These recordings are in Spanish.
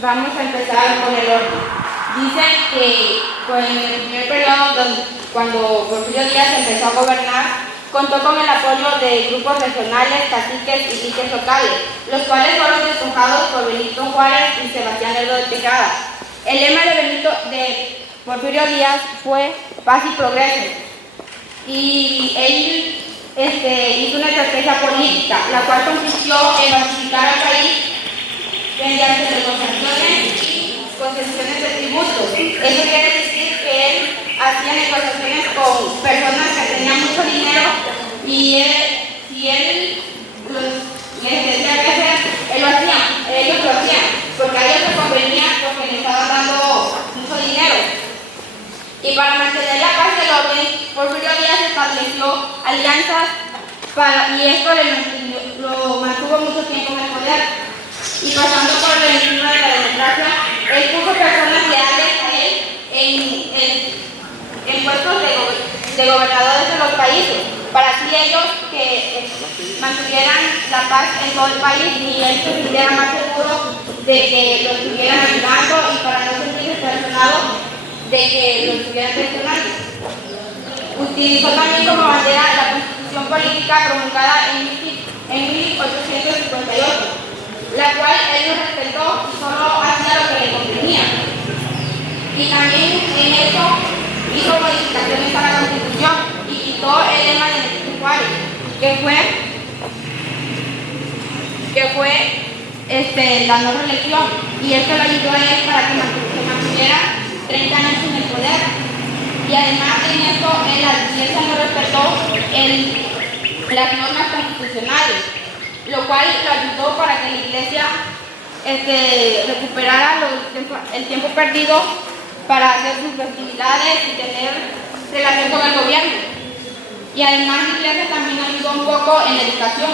Vamos a empezar con el orden. Dicen que en el primer periodo, cuando Porfirio Díaz empezó a gobernar, contó con el apoyo de grupos regionales, caciques y liques locales, los cuales fueron despojados por Benito Juárez y Sebastián Lerdo de Tejada. El lema de Porfirio Díaz fue paz y progreso, y él hizo una estrategia política, la cual consistió en pacificar al país mediante negociaciones y concesiones de tributos. Eso quiere decir que él hacía negociaciones con personas que tenían mucho dinero y si él les decía qué hacer, ellos lo hacían, porque a ellos les convenía porque les estaban dando mucho dinero. Y para mantener la paz y el orden, Porfirio Díaz estableció alianzas y esto lo mantuvo mucho tiempo en el poder. Y pasando por el encima de la democracia, él puso personas leales a él en puestos de gobernadores de los países, para así ellos que mantuvieran la paz en todo el país y él se sintiera más seguro de que lo estuvieran ayudando y para no sentirse presionado de que lo estuvieran presionando. Utilizó también como bandera la Constitución política promulgada en 1858, la cual él no respetó y solo hacía lo que le convenía. Y también en eso hizo modificaciones a la Constitución y quitó el lema de Benito Juárez, que fue la no reelección, y esto le ayudó a él para que se mantuviera 30 años en el poder. Y además en eso la Iglesia no respetó las normas constitucionales, lo cual lo ayudó para que la Iglesia recuperara el tiempo perdido para hacer sus festividades y tener relación con el gobierno. Y además la Iglesia también ayudó un poco en la educación.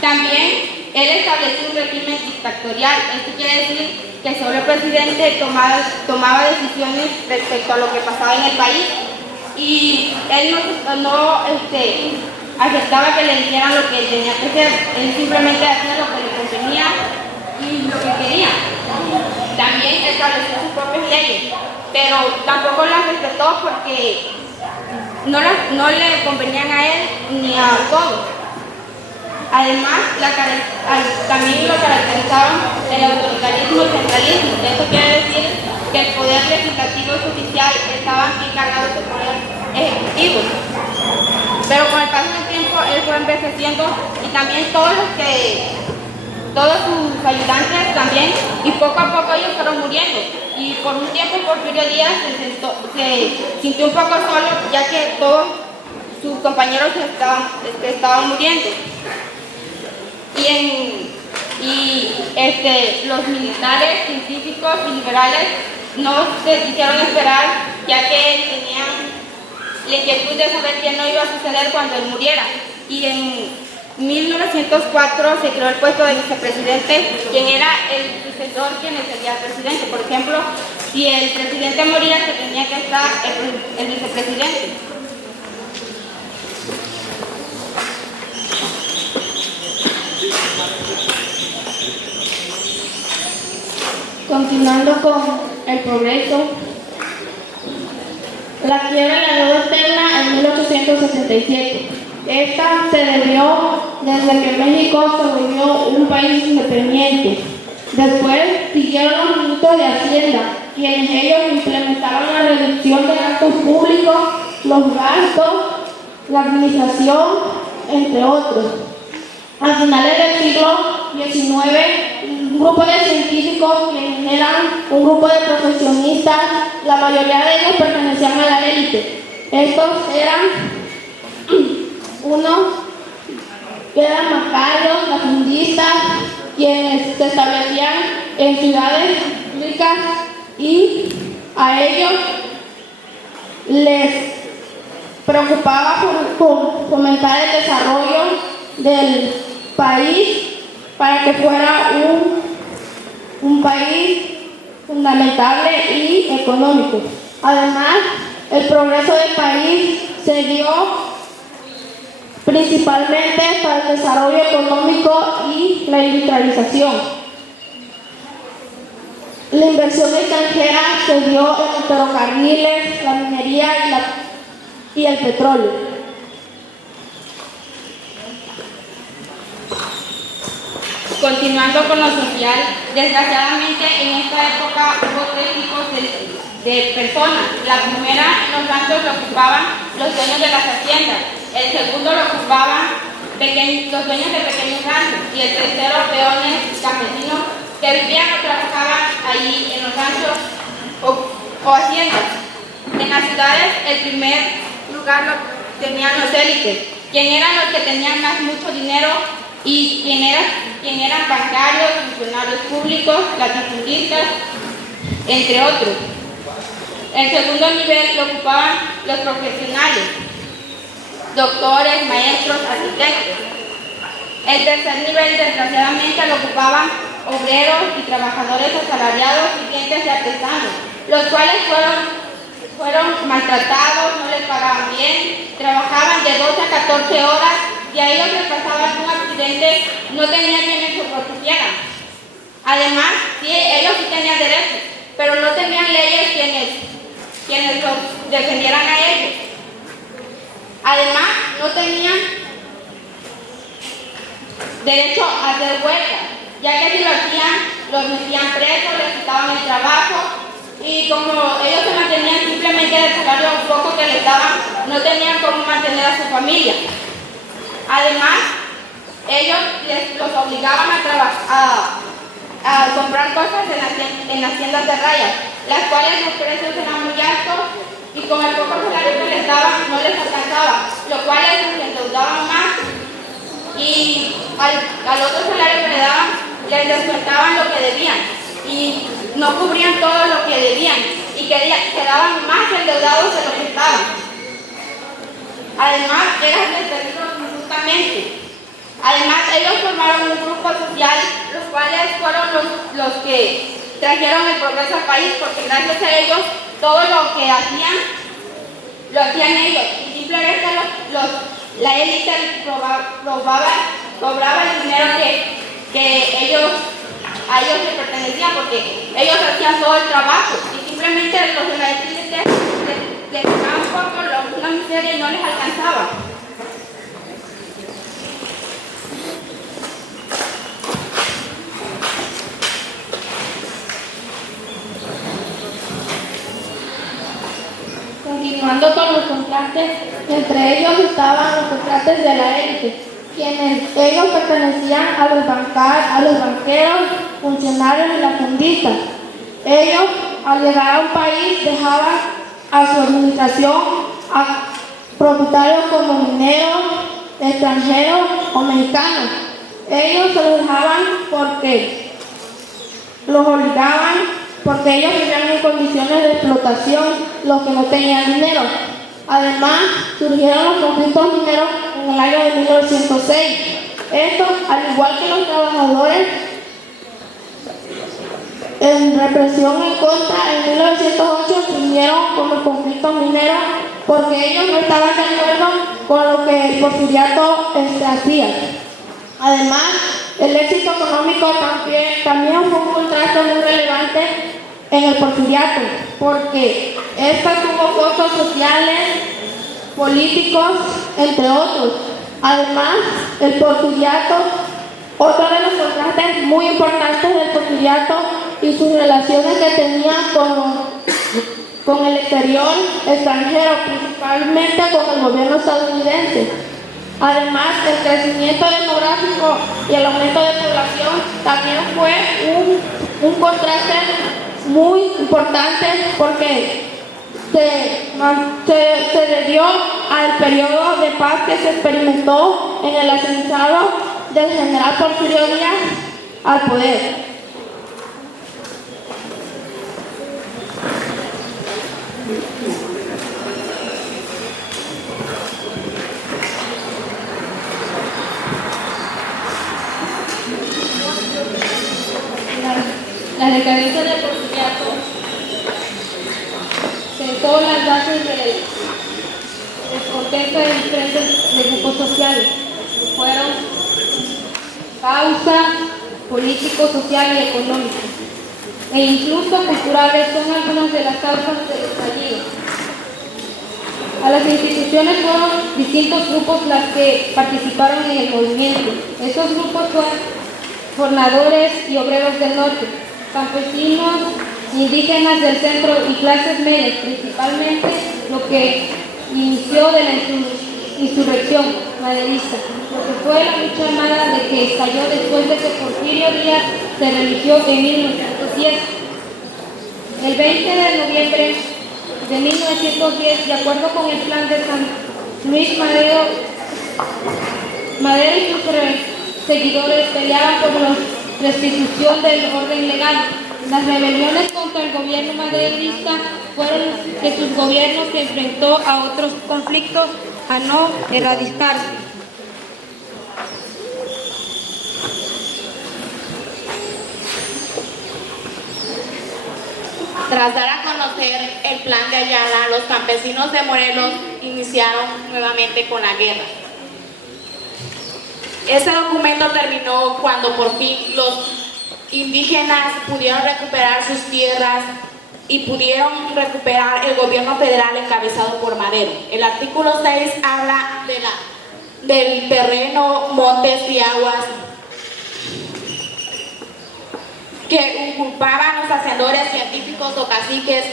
También él estableció un régimen dictatorial. Esto quiere decir que solo el presidente tomaba decisiones respecto a lo que pasaba en el país y él no aceptaba que le dijeran lo que él tenía que hacer. Él simplemente hacía lo que le convenía y lo que quería. También estableció sus propias leyes, pero tampoco las respetó porque no le convenían a él ni a todos. Además, también lo caracterizaban el autoritarismo y el centralismo. Eso quiere decir que el poder legislativo y judicial estaban encargados del poder ejecutivo. Pero con el paso del tiempo, él fue envejeciendo y también todos sus ayudantes también, y poco a poco ellos fueron muriendo. Y por un tiempo Porfirio Díaz se sintió un poco solo, ya que todos sus compañeros estaban muriendo. Los militares, científicos y liberales no se hicieron esperar, ya que tenían la inquietud de saber qué no iba a suceder cuando él muriera. Y en 1904 se creó el puesto de vicepresidente, quien era el sucesor quien sería el presidente. Por ejemplo, si el presidente moría, se tenía que estar el vicepresidente. Continuando con el progreso, la quiebra de la deuda externa en 1867. Esta se debió desde que México se volvió un país independiente. Después siguieron los ministros de Hacienda, quienes ellos implementaron la reducción de gastos públicos, los gastos, la administración, entre otros. A finales del siglo XIX, un grupo de científicos, quienes eran un grupo de profesionistas, la mayoría de ellos pertenecían a la élite. Estos eran unos que eran macarios, lafundistas, quienes se establecían en ciudades ricas, y a ellos les preocupaba por fomentar el desarrollo del país para que fuera un país fundamentable y económico. Además, el progreso del país se dio principalmente para el desarrollo económico y la industrialización. La inversión extranjera se dio en los ferrocarriles, la minería y el petróleo. Continuando con lo social, desgraciadamente en esta época hubo tres tipos de personas. La primera, en los ranchos lo ocupaban los dueños de las haciendas. El segundo lo ocupaban los dueños de pequeños ranchos. Y el tercero, peones campesinos que vivían o trabajaban ahí en los ranchos o haciendas. En las ciudades, el primer lugar lo tenían los élites, quien eran los que tenían mucho dinero y quien eran bancarios, funcionarios públicos, latifundistas, entre otros. El segundo nivel lo ocupaban los profesionales, doctores, maestros, arquitectos. El tercer nivel, desgraciadamente, lo ocupaban obreros y trabajadores asalariados, sirvientes y artesanos, los cuales fueron maltratados, no les pagaban bien, trabajaban de 12 a 14 horas y a ellos les pasaba algún accidente, no tenían quienes se protegieran. Además, sí, ellos sí tenían derechos, pero no tenían leyes quienes los defendieran a ellos. Además, no tenían derecho a hacer huelga, ya que si lo hacían, los metían presos, les quitaban el trabajo y como ellos se mantenían simplemente del salario poco que les daban, no tenían cómo mantener a su familia. Además, ellos los obligaban a comprar cosas en las tiendas de rayas, las cuales los precios eran muy altos y con el poco salario que les daban no les alcanzaba, lo cual les endeudaban más y al otro salario que les daban les descontaban lo que debían y no cubrían todo lo que debían y quedaban más endeudados de lo que estaban. Además, eran despedidos injustamente. Además, ellos formaron un grupo social, los cuales fueron los que trajeron el progreso al país, porque gracias a ellos, todo lo que hacían, lo hacían ellos. Y simplemente la élite cobraba el dinero que a ellos les pertenecía, porque ellos hacían todo el trabajo. Y simplemente los de la élite les pagaban poco, una miseria y no les alcanzaba. Continuando con los contrastes, entre ellos estaban los contrastes de la élite, quienes ellos pertenecían a los banqueros, funcionarios y latifunditas. Ellos, al llegar a un país, dejaban a su administración a propietarios como mineros, extranjeros o mexicanos. Ellos se los dejaban porque los obligaban, porque ellos vivían en condiciones de explotación, los que no tenían dinero. Además, surgieron los conflictos mineros en el año de 1906. Estos, al igual que los trabajadores, en represión en contra, en 1908 se unieron con los conflictos mineros porque ellos no estaban de acuerdo con lo que el porfiriato hacía. Además, el éxito económico también fue un contraste muy relevante en el porfiriato, porque esta tuvo costos sociales, políticos, entre otros. Además, el porfiriato, otro de los contrastes muy importantes del porfiriato y sus relaciones que tenía con el exterior extranjero, principalmente con el gobierno estadounidense. Además, el crecimiento demográfico y el aumento de población también fue un contraste muy importante porque se debió al periodo de paz que se experimentó en el ascenso del general Porfirio Díaz al poder. La decadencia del porfiriato sentó las bases del contexto de diferentes grupos sociales. Fueron causa, político, social y económico, e incluso culturales son algunas de las causas del estallido. A las instituciones fueron distintos grupos las que participaron en el movimiento. Estos grupos fueron formadores y obreros del norte, campesinos, indígenas del centro y clases medias, principalmente lo que inició de la insurrección maderista, lo que fue la lucha armada de que estalló después de que Porfirio Díaz se religió en 1910. El 20 de noviembre de 1910, de acuerdo con el plan de San Luis, Madero y sus seguidores peleaban por la restitución del orden legal. Las rebeliones contra el gobierno maderista fueron que sus gobiernos se enfrentó a otros conflictos a no erradicarse. Tras dar a conocer el plan de Ayala, los campesinos de Morelos iniciaron nuevamente con la guerra. Ese documento terminó cuando por fin los indígenas pudieron recuperar sus tierras y pudieron recuperar el gobierno federal encabezado por Madero. El artículo 6 habla del terreno, montes y aguas que ocupaban los hacedores, científicos o caciques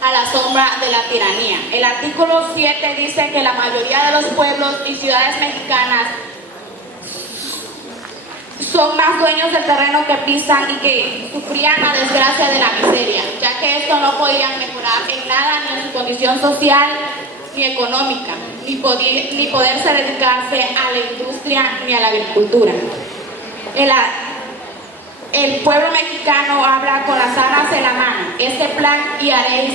a la sombra de la tiranía. El artículo 7 dice que la mayoría de los pueblos y ciudades mexicanas son más dueños del terreno que pisan y que sufrían la desgracia de la miseria, ya que esto no podían mejorar en nada ni en su condición social ni económica, ni poderse dedicarse a la industria ni a la agricultura. El pueblo mexicano habla con las armas en la mano. Este plan y haréis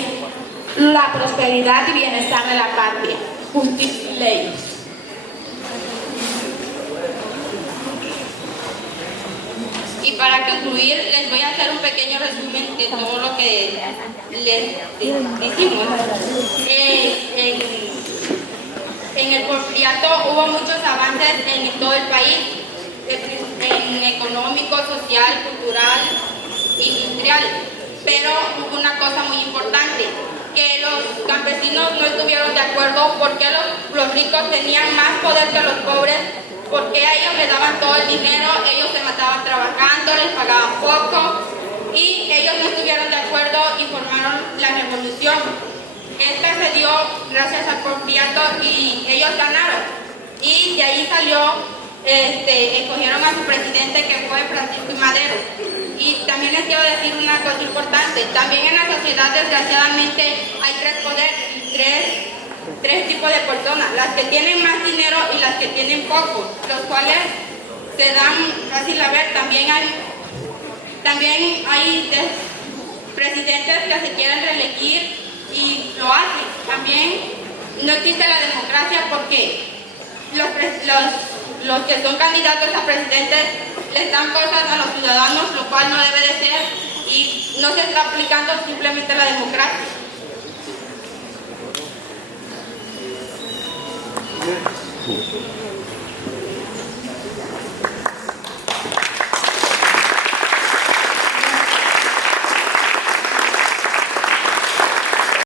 la prosperidad y bienestar de la patria. Justicia y ley. Y para concluir, les voy a hacer un pequeño resumen de todo lo que les dijimos. En el porfiriato hubo muchos avances en todo el país, en económico, social, cultural, industrial, pero hubo una cosa muy importante, que los campesinos no estuvieron de acuerdo porque los ricos tenían más poder que los pobres, porque a ellos les daban todo el dinero, ellos se mataban trabajando, les pagaban poco y ellos no estuvieron de acuerdo y formaron la revolución. Esta se dio gracias al porfiriato y ellos ganaron. Y de ahí escogieron a su presidente, que fue Francisco I. Madero. Y también les quiero decir una cosa importante, también en la sociedad desgraciadamente hay tres poderes y tres tipos de personas, las que tienen más dinero y las que tienen poco, los cuales se dan fácil a ver. También hay presidentes que se quieren reelegir y lo hacen. También no existe la democracia porque los que son candidatos a presidentes les dan cosas a los ciudadanos, lo cual no debe de ser, y no se está aplicando simplemente la democracia. Yes.